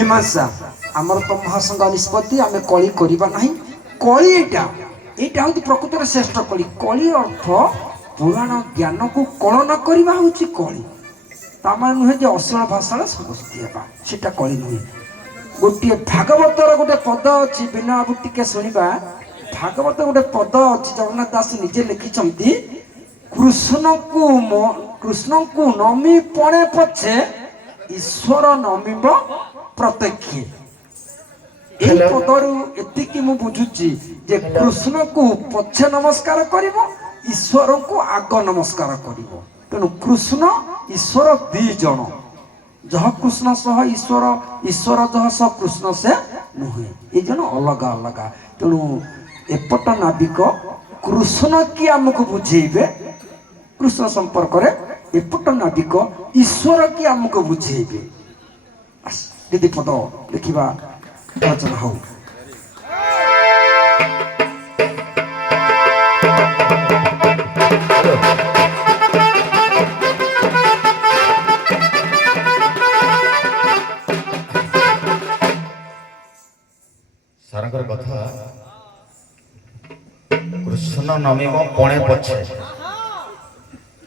मीमांसा आमर तो महासंघ निष्पत्ति आम कली करवा ना कली यहाँ हूँ प्रकृतर श्रेष्ठ कली कली अर्थ पुराण ज्ञान को कलन करवा हूँ कली तामान नुहे जे अश्लील भाषा समस्ती सेटा कली नुहे गोटे भागवतर गोटे पद अच्छी बिना बाबू टिके शुणा भागवत गोटे पद अच्छी जगन्नाथ दास निजे लिखिं कृष्ण को नमी पणे पछे ईश्वर नमिब प्रत्यक्ष पदरू एतिकी मु बुझुची जे कृष्ण को पछे नमस्कार करिवो ईश्वर को आग नमस्कार करिवो तेणु कृष्ण ईश्वर दी जन जह कृष्ण सह ईश्वर ईश्वर जह सह कृष्ण से नुहे ये जन अलग अलग तेणु एपट नाविक कृष्ण की आमको बुझेबे कृष्ण संपर्क रे एपट नाविक ईश्वर की आमको बुझेबे दीदी पद देखा आलोचना हो सारंकर कथा कृष्ण नमिम पणे पछे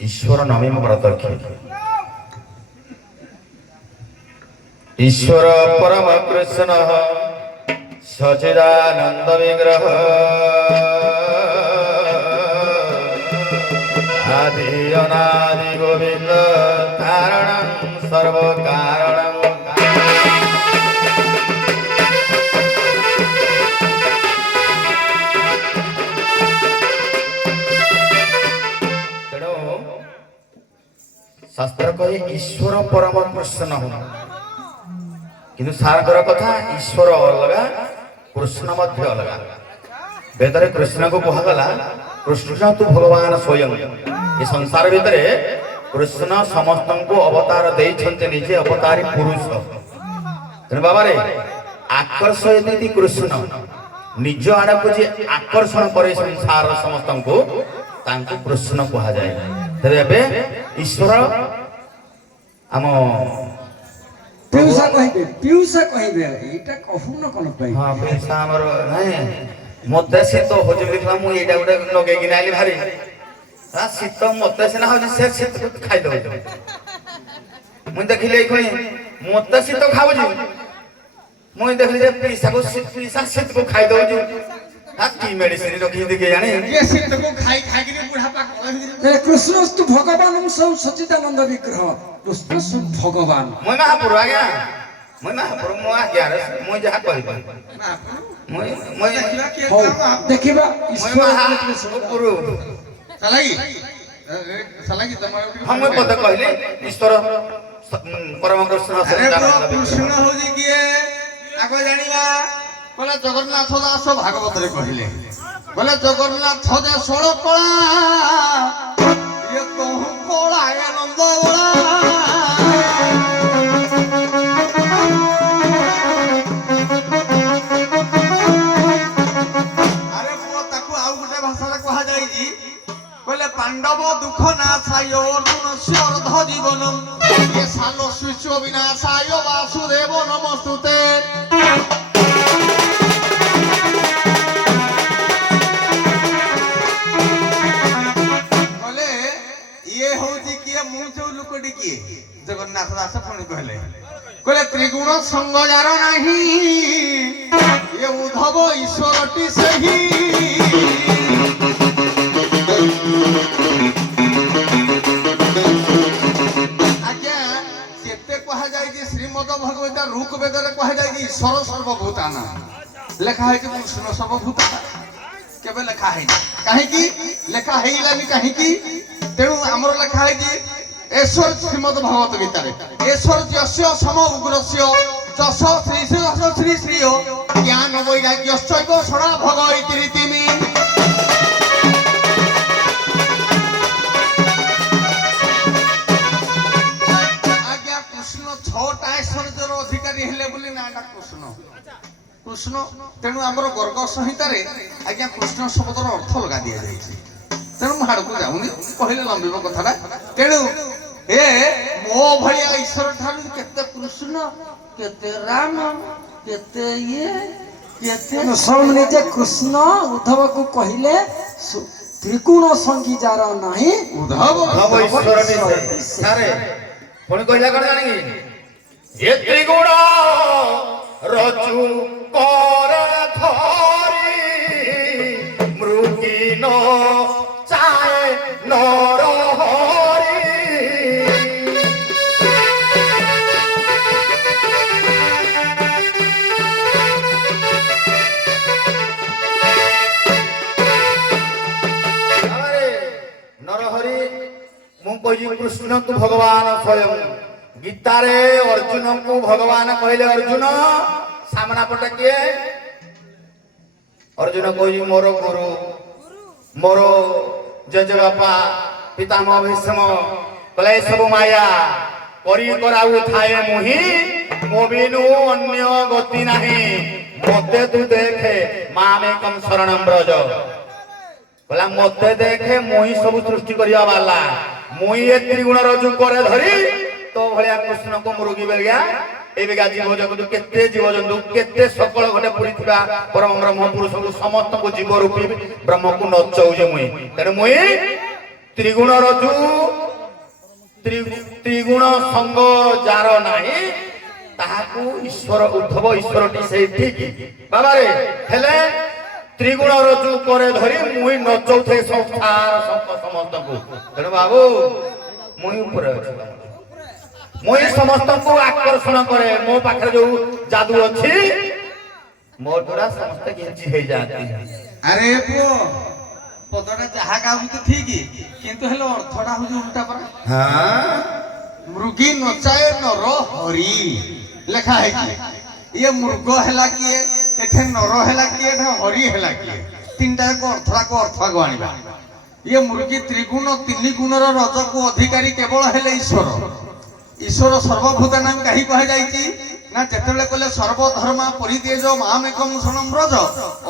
ईश्वर नमिम प्रत्यक्ष ईश्वर परम कृष्ण सचिदानंद विग्रह आदि अनादि गोविंद कारणं सर्व कारणं शास्त्र कहे ईश्वर परम कृष्ण किंतु सारकर कथा ईश्वर अलग कृष्ण मध्य अलग वेदरे कृष्ण को कहगला कृष्ण तू भगवान स्वयं ये संसार भितर कृष्ण समस्त को अवतार देइछन्ते निजे अवतारी पुरुष तेणु बाबा रे आकर्षयति कृष्ण निज आड़ को जे आकर्षण करे संसार समस्त को तांको कृष्ण कहा जाए तेरे ईश्वर आम पियूषा कहबे एटा कहू न कोन पई हां पियूषा हमर नहीं मते से तो हो जे लिखला मु एटा गोटे नगे कि नाइली भारी आ शीत मते से ना हो से शीत खाइ दो मु देखिले एखनी मते शीत खाउ जी मु देखिले जे पियूषा शीत को खाइ दो जी आ की मेडिसिन रखी दिखे जाने ये शीत को खाई खाई के बुढ़ापा ए कृष्ण तू भगवान सब सच्चिदानंद विग्रह कृष्ण सु भगवान मैं महापुर आ गया मैं महापुर मु आ गया मैं जहा कहबा मैं देखिबा ईश्वर महापुर सलागी तमार हम पद कहले ईश्वर परम कृष्ण कृष्ण हो जी किए आको जानिबा बोले जगन्नाथ दास भागवत रे कहले बोले जगन्नाथ दे 16 कला ये कहूं कला आनंद बोला अरे वो ताको आउ गुटे भाषा रे कहा जाई जी बोले पांडव दुख नाशाय अर्जुन से अर्ध जीवनम ये सालो शिष्य विनाशाय वासुदेव नमस्तुते जगन्नाथ दास पुणी कहले कहले त्रिगुण संग जार नहीं ये उद्धव ईश्वरटी सही आज्ञा केते कहा जाय कि श्रीमद भगवत ऋक वेद रे कहा जाय कि ईश्वर सर्वभूताना लेखा है कि कृष्ण सर्वभूताना केबे लेखा है काहे कि लेखा हेइलानी काहे कि तेणु हमर लेखा है कि ईश्वर श्रीमद भगवत गीता रे ईश्वर जस्य सम उग्रस्य जस श्री श्री श्री श्री ज्ञान वैराग्यश्चैव सदा भग इति रीतिमि आज्ञा कृष्ण 6टा ऐश्वर्यर अधिकारी हेले बोली नाटा कृष्ण कृष्ण तेणु हमर गर्ग संहिता रे आज्ञा कृष्ण शब्दर अर्थ लगा दिया जायछि तेणु हाड़ को जाऊनी कहले लंबिब कथाटा तेणु ଏ ମୋ ଭଳିଆ ଈଶ୍ୱର ଠାରୁ କେତେ କୃଷ୍ଣ କେତେ ରାମ କେତେ ଇଏ କେତେ ସ୍ୱୟଂ ନିଜେ କୃଷ୍ଣ ଉଦ୍ଧବକୁ କହିଲେ ତ୍ରିଗୁଣ ସଙ୍ଗୀ ଯାର ନାହିଁ ଉଦ୍ଧବ ଉଦ୍ଧବ ଈଶ୍ୱରଟି ସେ। ସାରେ ପୁଣି କହିଲା କଣ ଜାଣିକି ଏ ତ୍ରିଗୁଣ ରଚୁ କର ଧରି ମୃଗୀନ ଚାଏ ନର ହରି। ନରହରି ମୁଁ କହିଛି କୃଷ୍ଣକୁ ଭଗବାନ ସ୍ୱୟଂ। ଗୀତାରେ ଅର୍ଜୁନକୁ ଭଗବାନ କହିଲେ ଅର୍ଜୁନ ସାମନା ପଟେ କିଏ? ଅର୍ଜୁନ କହୁଛି ମୋର ଗୁରୁ ମୋର ଜେଜେବାପା ପିତାମହ ଭୀଷ୍ମ କହିଲେ ଏସବୁ ମାୟା କରି କରାଉ ଥାଏ ମୁହିଁ ମୋ ବିନୁ ଅନ୍ୟ ଗତି ନାହିଁ ମତେ ତୁ ଦେଖେ ମାମେକଂ ଶରଣଂ ବ୍ରଜ। କହିଲା ମତେ ଦେଖେ ମୁହିଁ ସବୁ ସୃଷ୍ଟି କରିବା ବାଲା ମୁହିଁ ଏ ତ୍ରିଗୁଣ ରଜୁ ପରେ ଧରି ତୋ ଭଳିଆ କୃଷ୍ଣକୁ ମୃଗୀ ବେଳିଆ ଏବେକା ଜୀବଜଗତ କେତେ ଜୀବଜନ୍ତୁ କେତେ ସକଳ ଘଟେ ପୁରିଥିବା ପରମ ବ୍ରହ୍ମ ପୁରୁଷକୁ ସମସ୍ତଙ୍କୁ ଜୀବ ରୂପୀ ବ୍ରହ୍ମକୁ ନଚଉଛି ମୁଇଁ। ତେଣୁ ମୁଇଁ ତ୍ରିଗୁଣ ରଜୁ ତ୍ରିଗୁଣ ସଙ୍ଗ ଯାର ନାହିଁ ତାହାକୁ ଈଶ୍ୱର ଉଦ୍ଧବ ଈଶ୍ୱରଟି ସେଇ ଠିକ ବାବାରେ ହେଲେ ତ୍ରିଗୁଣ ରଜୁ ପରେ ଧରି ମୁଇଁ ନଚଉଥାଏ ସଂସାର ସମସ୍ତଙ୍କୁ। ତେଣୁ ବାବୁ ମୁଇଁ ଉପରେ ଅଛି ମୁଇଁ ସମସ୍ତଙ୍କୁ ଆକର୍ଷଣ କରେ ମୋ ପାଖରେ ଯୋଉ ଯାଦୁ ଅଛି ମୋ ଦ୍ୱାରା ସମସ୍ତେ କିଛି ହେଇଯାଆନ୍ତି। ଆରେ ପୁଅ ପଦଟା ଯାହା ଗାଉଛି ଠିକ କିନ୍ତୁ ହେଲେ ଅର୍ଥଟା ହଉଛି ଉଲ୍ଟା ପରା। ମୃଗୀ ନଚାଏ ନର ହରି ଲେଖା ହେଇଛି। ଇଏ ମୃଗ ହେଲା କିଏ ଏଠି ନର ହେଲା କିଏ ଏଠି ହରି ହେଲା କିଏ ତିନିଟା ଯାକ ଅର୍ଥକୁ ଆଣିବା। ଇଏ ମୃଗୀ ତ୍ରିଗୁଣ ତିନି ଗୁଣର ରଜକୁ ଅଧିକାରୀ କେବଳ ହେଲେ ଈଶ୍ୱର। ଈଶ୍ୱର ସର୍ବଭୂତା ନାମ କାହିଁ କୁହାଯାଇଛି ନା ଯେତେବେଳେ କହିଲେ ସର୍ବଧର୍ମା ପରିତ୍ୟଜ ମାମେକଂ ଶରଣଂ ବ୍ରଜ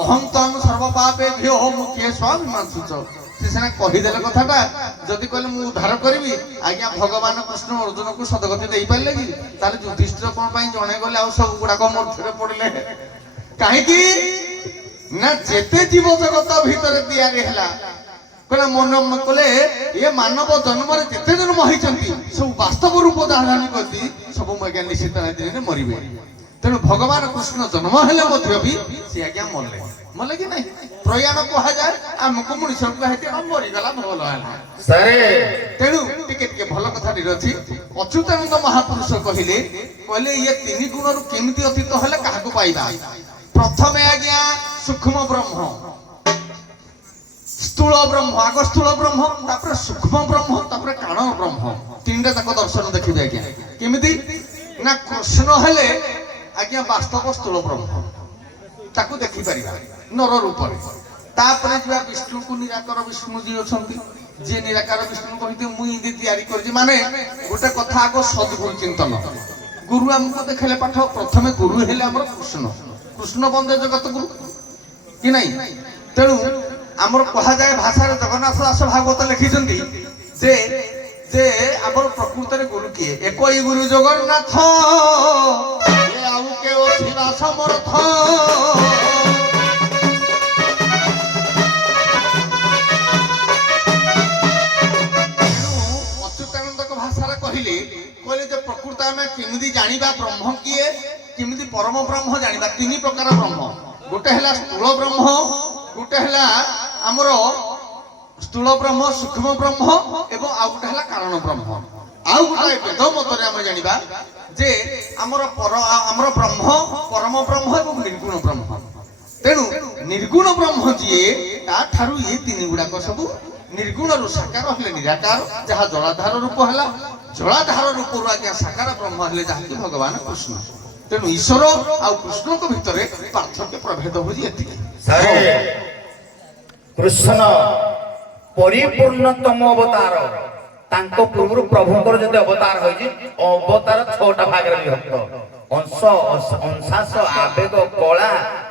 ଅହଂ ତ୍ୱାଂ ସର୍ବପାପେଭ୍ୟୋ ମୁଖ୍ୟେ ସ୍ୱାଭିମାନସୁଚ। ସେ ସିନା କହିଦେଲେ କଥାଟା ଯଦି କହିଲେ ମୁଁ ଉଦ୍ଧାର କରିବି ଆଜ୍ଞା ଭଗବାନ କୃଷ୍ଣ ଅର୍ଜୁନକୁ ସଦଗତି ଦେଇପାରିଲେ କି? ତାହେଲେ ଯୁଧିଷ୍ଠିର କଣ ପାଇଁ ଜଣେ ଗଲେ ଆଉ ସବୁ ଗୁଡାକ ମଧ୍ୟରେ ପଡିଲେ କାହିଁକି ନା ଯେତେ ଜୀବ ଜଗତ ଭିତରେ ତିଆରି ହେଲା କହିଲେ ମନ କଲେ ଏ ମାନବ ଜନ୍ମରେ ଯେତେ ଜନ୍ମ ହେଇଛନ୍ତି ସବୁ ବାସ୍ତବ ରୂପ ଧାରଣ କରି ସବୁ ଆଜ୍ଞା ନିଶ୍ଚିତ ଦିନରେ ମରିବେ। ତେଣୁ ଭଗବାନ କୃଷ୍ଣ ଜନ୍ମ ହେଲେ ମଧ୍ୟ ବି ସେ ଆଜ୍ଞା ମଲେ କି ନାହିଁ ପ୍ରୟାଣ କୁହାଯାଏ ଆମକୁ ମଣିଷକୁ ହେଇଛି ମରିଗଲା ଭଲ ହେଲା। ତେଣୁ ଟିକେ ଭଲ କଥାଟିର ଅଛି ଅଚ୍ୟୁତାନନ୍ଦ ମହାପୁରୁଷ କହିଲେ ଇଏ ତିନି ଗୁଣରୁ କେମିତି ଅତୀତ ହେଲେ କାହାକୁ ପାଇବା? ପ୍ରଥମେ ଆଜ୍ଞା ସୂକ୍ଷ୍ମ ବ୍ରହ୍ମ ସ୍ଥୂଳ ବ୍ରହ୍ମ ଆଗ ସ୍ଥୂଳ ବ୍ରହ୍ମ ତାପରେ ସୂକ୍ଷ୍ମ ବ୍ରହ୍ମ ତାପରେ କାରଣ ବ୍ରହ୍ମ ତିନିଟା ଯାକ ଦର୍ଶନ ଦେଖିବେ ଆଜ୍ଞା। କେମିତି ନା କୃଷ୍ଣ ହେଲେ ଆଜ୍ଞା ବାସ୍ତବ ସ୍ଥୂଳ ବ୍ରହ୍ମ ତାକୁ ଦେଖିପାରିବା ନର ରୂପରେ। ତାପରେ ଯିବା ବିଷ୍ଣୁକୁ ନିରାକାର ବିଷ୍ଣୁ ଯିଏ ଅଛନ୍ତି ଯିଏ ନିରାକାର ବିଷ୍ଣୁ କହିତେ ମୁଁ ଇନ୍ତି ତିଆରି କରିଛି ମାନେ ଗୋଟେ କଥା ଆଗ ସଦ୍ଗୁରୁ ଚିନ୍ତନ। ଗୁରୁ ଆମକୁ ଦେଖେଇଲେ ପାଠ ପ୍ରଥମେ ଗୁରୁ ହେଲେ ଆମର କୃଷ୍ଣ ବନ୍ଦେ ଜଗତ ଗୁରୁ କି ନାହିଁ। ତେଣୁ ଆମର କୁହାଯାଏ ଭାଷାରେ ଜଗନ୍ନାଥ ଦାସ ଭାଗବତ ଲେଖିଛନ୍ତି ଯେ ଯେ ଆମର ପ୍ରକୃତରେ ଗୁରୁ କିଏ? ଏକଇ ଗୁରୁ ଜଗନ୍ନାଥ ଆଉ କେ ଅଛିବା ସମର୍ଥ। ଅଚ୍ୟୁତାନନ୍ଦଙ୍କ ଭାଷାରେ କହିଲେ ଯେ ପ୍ରକୃତ ଆମେ କେମିତି ଜାଣିବା ବ୍ରହ୍ମ କିଏ କେମିତି ପରମ ବ୍ରହ୍ମ ଜାଣିବା? ତିନି ପ୍ରକାର ବ୍ରହ୍ମ ଗୋଟେ ହେଲା ସ୍ଥୂଳ ବ୍ରହ୍ମ ଗୋଟେ ହେଲା ଆମର ସ୍ଥୂଳ ବ୍ରହ୍ମ ସୂକ୍ଷ୍ମ ବ୍ରହ୍ମ ଏବଂ ଆଉ ଗୋଟେ ହେଲା କାରଣ ବ୍ରହ୍ମ। ଆଉ ଗୋଟେ ବେଦ ମତରେ ଆମେ ଜାଣିବା ଯେ ଆମର ବ୍ରହ୍ମ ପରମ ବ୍ରହ୍ମ ଏବଂ ନିର୍ଗୁଣ ବ୍ରହ୍ମ। ତେଣୁ ନିର୍ଗୁଣ ବ୍ରହ୍ମ ଯିଏ ତାଠାରୁ ଇଏ ତିନି ଗୁଡାକ ସବୁ ନିର୍ଗୁଣରୁ ସାକାର ହେଲେ ନିରାକାର ଯାହା ଜଳାଧାର ରୂପ ହେଲା ଜଳାଧାର ରୂପରୁ ଆଜ୍ଞା ସାକାର ବ୍ରହ୍ମ ହେଲେ ଯାହାକି ଭଗବାନ କୃଷ୍ଣ। ତେଣୁ ଈଶ୍ୱର ଆଉ କୃଷ୍ଣଙ୍କ ଭିତରେ ପାର୍ଥକ୍ୟ ପ୍ରଭେଦ ହେଉଛି ଏତିକି। କୃଷ୍ଣ ପରିପୂର୍ଣ୍ଣତମ ଅବତାର ତାଙ୍କ ପୂର୍ବରୁ ପ୍ରଭୁଙ୍କର ଯେତେ ଅବତାର ହୋଇଛି ଅବତାର 6ଟା ଭାଗରେ ବିଭକ୍ତ अंशांश आवेग कला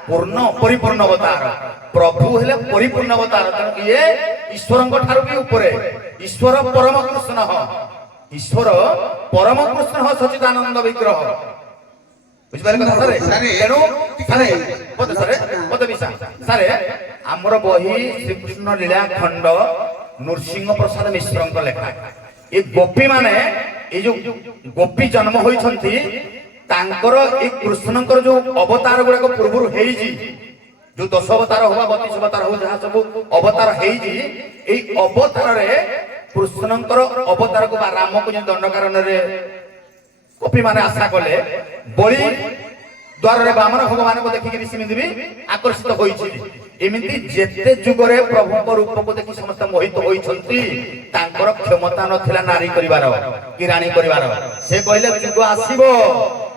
पूर्ण परिपूर्ण अवतार प्रभु हेले परिपूर्ण अवतार तेणु ये ईश्वर ठारू भी ऊपर ईश्वर परम कृष्ण ଈଶ୍ୱର ପରମ କୃଷ୍ଣ ସଚିଦାନନ୍ଦ ବିଗ୍ରହ। ବୁଝିପାରିଲେ କଥା ସାରେ? ତେଣୁ ସାରେ ମତେ ବିଶା ସାରେ ଆମର ବହି ଶ୍ରୀକୃଷ୍ଣ ଲୀଳା ଖଣ୍ଡ ନୃସିଂହ ପ୍ରସାଦ ମିଶ୍ରଙ୍କ ଲେଖା। ଏ ଗୋପୀ ମାନେ ଏ ଯୋଉ ଗୋପୀ ଜନ୍ମ ହୋଇଛନ୍ତି ତାଙ୍କର ଏ କୃଷ୍ଣଙ୍କର ଯୋଉ ଅବତାର ଗୁଡାକ ପୂର୍ବରୁ ହେଇଛି, ଯୋଉ 10 ଅବତାର ହବା 32 ଅବତାର ହଉ ଯାହା ସବୁ ଅବତାର ହେଇଛି, ଏଇ ଅବତାରରେ କୃଷ୍ଣଙ୍କର ଅବତାରକୁ ବା ରାମକୁ ଯେମିତି ଦଣ୍ଡକାରଣ୍ୟରେ ଗୋପୀ ମାନେ ଆଶା କଲେ, ବଳି ଦ୍ୱାରରେ ବାମନ ଭଗବାନଙ୍କୁ ଦେଖିକି ସେମିତି ବି ଆକର୍ଷିତ ହୋଇଛି। ଏମିତି ଯେତେ ଯୁଗରେ ପ୍ରଭୁଙ୍କ ରୂପକୁ ଦେଖି ସମସ୍ତେ ମୋହିତ ହୋଇଛନ୍ତି, ତାଙ୍କର କ୍ଷମତା ନଥିଲା ନାରୀ କରିବାର କି ରାଣୀ କରିବାର। ସେ କହିଲେ ଯୁଗ ଆସିବ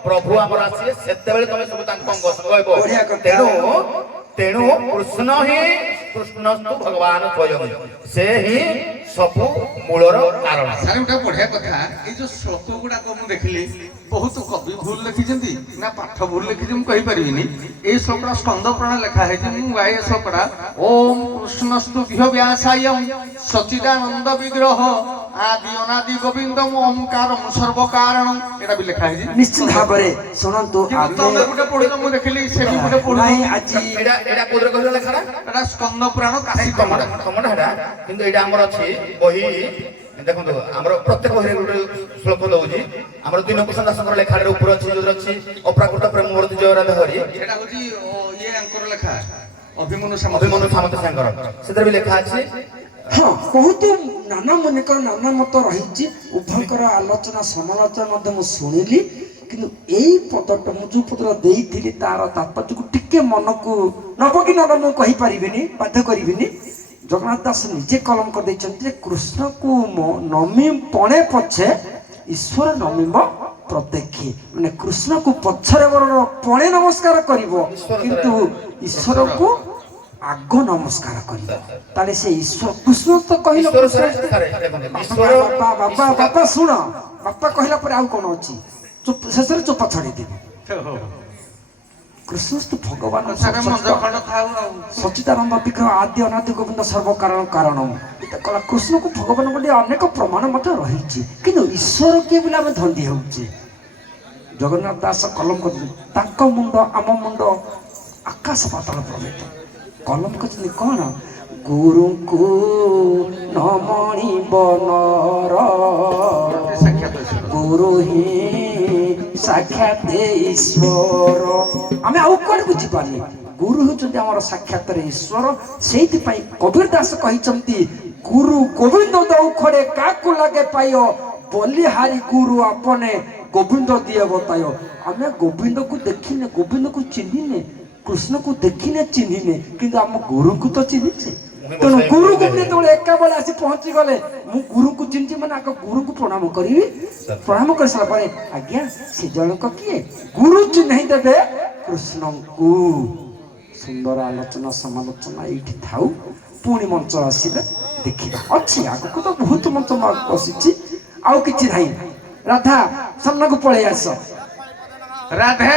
ପ୍ରଭୁ ଆମର ଆସିବେ, ସେତେବେଳେ ତମେ ସବୁ ତାଙ୍କ ଅଙ୍ଗ ସଙ୍ଗ ହେବ। ତେଣୁ କୃଷ୍ଣ ହିଁ କୃଷ୍ଣସ୍ତୁ ଭଗବାନ ସ୍ୱୟଂ, ସେ ହିଁ ସବୁ ମୂଳର କାରଣ। ସାର୍ ଗୋଟେ ବଢିଆ କଥା, ଏଇ ଯୋଉ ଶ୍ଲୋକ ଗୁଡାକ ମୁଁ ଦେଖିଲି ବହୁତ କବି ଭୁଲ ଲେଖିଛନ୍ତି ନା ପାଠ ଭୁଲ ଲେଖିଛନ୍ତି ମୁଁ କହିପାରିବିନି। ଏଇ ଶ୍ଲୋକଟା ସ୍କନ୍ଦ ପୁରାଣ ଲେଖା ହେଇଛି, ମୁଁ ଗାଏ ଶ୍ଲୋକଟା ଓମ୍ କୃଷ୍ଣସ୍ତୁ ବିହବ୍ୟାସାୟଂ ସଚିଦାନନ୍ଦ ବିଗ୍ରହ ଆଦି ଅନାଦି ଗୋବିନ୍ଦମ ଓଂକାରଂ ସର୍ବକାରଣଂ, ଏଟା ବି ଲେଖା ହେଇଛି। ନିଶ୍ଚିତ ଭାବରେ ଶୁଣନ୍ତୁ, ତମେ ଗୋଟେ ପଢିଲ ମୁଁ ଦେଖିଲି, ସେ ବି ଗୋଟେ ପଢିଲ। ଆଜି ଏଇଟା କୋଉଥିରେ କହିଲ ଲେଖାଟା? ଏଟା ସ୍କନ୍ଦ ପୁରାଣ କାଶୀ କମଳା। ତମଟା ହେଟା, କିନ୍ତୁ ଏଇଟା ଆମର ଅଛି ବହି। ଦେଖନ୍ତୁ ଆମର ପ୍ରତ୍ୟେକ ବହିରେ ଗୋଟେ ଶ୍ଲୋକ ଦଉଛି। ଆମର ଦୀନଭୂଷଣ ଦାସଙ୍କର ଲେଖାରେ ଉପରେ ଅଛି, ଯୋଉଥିରେ ଅଛି ଅପ୍ରାକୃତ ପ୍ରେମବର୍ତ୍ତୀ ଜୟରାଧ ହରି। ଏଟା ହଉଛି ଇଏ ଆଙ୍କର ଲେଖା ଅଭିମନ୍ୟୁ ସାମନ୍ତ ସାଙ୍ଗର, ସେଥିରେ ବି ଲେଖା ଅଛି। ହଁ, ବହୁତ ନାନା ମନେକର ନାନା ମତ ରହିଛି, ଉଭୟଙ୍କର ଆଲୋଚନା ସମାଲୋଚନା ମଧ୍ୟ ମୁଁ ଶୁଣିଲି। କିନ୍ତୁ ଏଇ ପଦଟା ମୁଁ ଯୋଉ ପଦଟା ଦେଇଥିଲି ତାର ତାତ୍ପର୍ଯ୍ୟକୁ ଟିକେ ମନକୁ ନବ କି ନବ ମୁଁ କହିପାରିବିନି, ବାଧ୍ୟ କରିବିନି। ଜଗନ୍ନାଥ ଦାସ ନିଜେ କଲମ କରିଦେଇଛନ୍ତି ଯେ କୃଷ୍ଣକୁ ନମି ପଣେ ପଛେ ଈଶ୍ୱର ନମିବ ପ୍ରତ୍ୟକ୍ଷେ, ମାନେ କୃଷ୍ଣକୁ ପଛରେ ବରଂ ପଣେ ନମସ୍କାର କରିବ, କିନ୍ତୁ ଈଶ୍ୱରକୁ ଆଗ ନମସ୍କାର କରିବ। ତାହେଲେ ସେ ଈଶ୍ୱର କୃଷ୍ଣ ତ କହିଲ, ବାପା ଶୁଣ, ବାପା କହିଲା ପରେ ଆଉ କଣ ଅଛି, ଶେଷରେ ଚୋପ ଛଡେଇଦେବି। କୃଷ୍ଣସ୍ତୁ ଭଗବାନ ସଚିଦାନନ୍ଦ ବିଗ୍ରହ ଆଦି ଅନାଦି ଗୋବିନ୍ଦ ସର୍ବକାରଣ କାରଣମ୍। କୃଷ୍ଣକୁ ଭଗବାନ ବୋଲି ଅନେକ ପ୍ରମାଣ ମଧ୍ୟ ରହିଛି, କିନ୍ତୁ ଈଶ୍ୱର କିଏ ବୋଲି ଆମେ ଧନ୍ଦି ହେଉଛେ। ଜଗନ୍ନାଥ ଦାସ କଲମ କରିଛନ୍ତି, ତାଙ୍କ ମୁଣ୍ଡ ଆମ ମୁଣ୍ଡ ଆକାଶ ପାତାଳ ପ୍ରଭେଦ। କଲମ କରିଛନ୍ତି କଣ, ଗୁରୁଙ୍କୁ ନମଣିବ ନର, ଗୁରୁ ହିଁ ସାକ୍ଷାତ ଈଶ୍ୱର। ଆମେ ଆଉ କୁଆଡେ ବୁଝିପାରିଲେ, ଗୁରୁ ହେଉଛନ୍ତି ଆମର ସାକ୍ଷାତରେ ଈଶ୍ୱର। ସେଇଥିପାଇଁ କବୀର ଦାସ କହିଛନ୍ତି, ଗୁରୁ ଗୋବିନ୍ଦ ଦଉ ଖଡେ କାକୁ ଲାଗେ ପାୟ, ବଲିହାରି ଗୁରୁ ଆପନେ ଗୋବିନ୍ଦ ଦିଏ ବତାୟ। ଆମେ ଗୋବିନ୍ଦକୁ ଦେଖିନେ, ଗୋବିନ୍ଦକୁ ଚିହ୍ନିନେ, କୃଷ୍ଣକୁ ଦେଖିନେ ଚିହ୍ନିନେ, କିନ୍ତୁ ଆମ ଗୁରୁଙ୍କୁ ତ ଚିହ୍ନିଛେ। ତେଣୁ ଗୁରୁକୁ ଯେତେବେଳେ ଏକା ବେଳେ ଆସି ପହଞ୍ଚି ଗଲେ, ମୁଁ ଗୁରୁକୁ ଚିହ୍ନିଛି ମାନେ ଆଗ ଗୁରୁଙ୍କୁ ପ୍ରଣାମ କରିବି। ପ୍ରଣାମ କରିସାରିଲା ପରେ ଆଜ୍ଞା ସେ ଜଣକ କିଏ, ଗୁରୁ ଚିହ୍ନେଇ ଦେବେ କୃଷ୍ଣଙ୍କୁ। ସୁନ୍ଦର ଆଲୋଚନା ସମାଲୋଚନା ଏଇଠି ଥାଉ, ପୁଣି ମଞ୍ଚ ଆସିଲେ ଦେଖିବା। ଅଛି ଆଗକୁ ତ ବହୁତ ମଞ୍ଚ ବସିଛି, ଆଉ କିଛି ନାହିଁ। ରାଧା ସାମ୍ନାକୁ ପଳେଇ ଆସ। ରାଧେ।